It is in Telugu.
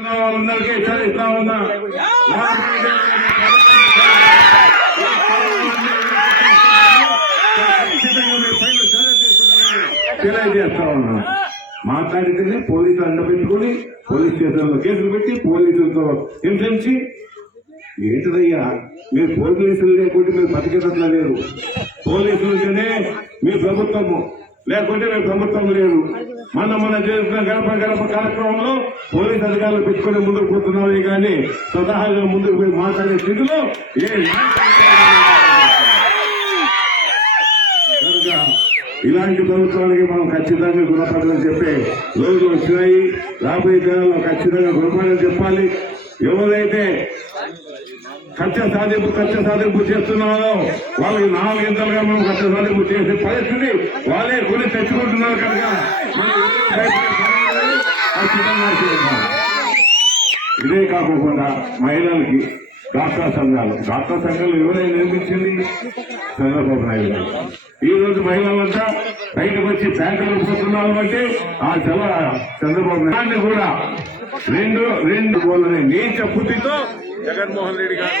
వాళ్ళందరికీ హెచ్చరిస్తా ఉన్నా తెలియజేస్తా ఉన్నా మాట్లాడితేనే పోలీసులు అండబెట్టుకుని పోలీస్ స్టేషన్లో కేసులు పెట్టి పోలీసులతో హింసించి ఏంటిదయ్యా? మీరు పోలీసులు లేకుంటే మీరు బతికేటట్లా లేరు. పోలీసులతోనే మీ ప్రభుత్వము. లేకుంటే మేము ప్రభుత్వం లేదు. మన మన చేసిన గడప గడప కార్యక్రమంలో పోలీస్ అధికారులు పెట్టుకుని ముందుకు పోతున్నామే కానీ స్వతహాగా ముందుకు పోయి మాట్లాడే స్థితిలో ఏ ఇలాంటి ప్రభుత్వానికి మనం ఖచ్చితంగా గుణపాఠాలు చెప్పే రోజులు వచ్చినాయి. రాబోయే కాలంలో ఖచ్చితంగా గుణపాఠాలు చెప్పాలి. ఎవరైతే కక్ష సాధింపు కక్ష సాధింపు చేస్తున్నారో వాళ్ళకి నాలుగు ఇంతలుగా మనం కక్ష సాధింపు చేసే పరిస్థితి వాళ్ళే కొని తెచ్చుకుంటున్నారు కనుక ఇదే కాకుండా మహిళలకి డాక్టర్ సంఘాలు డాక్టర్ సంఘాలు ఎవరైనా నిర్మించింది చంద్రబాబు నాయుడు గారు. ఈ రోజు మహిళలంతా బయటకు వచ్చి బ్యాంకులు పోతున్నారు అంటే ఆ చల చంద్రబాబు నాయుడు కూడా రెండు రెండు గోళ్ళని నీచ పుట్టితో జగన్మోహన్ రెడ్డి గారు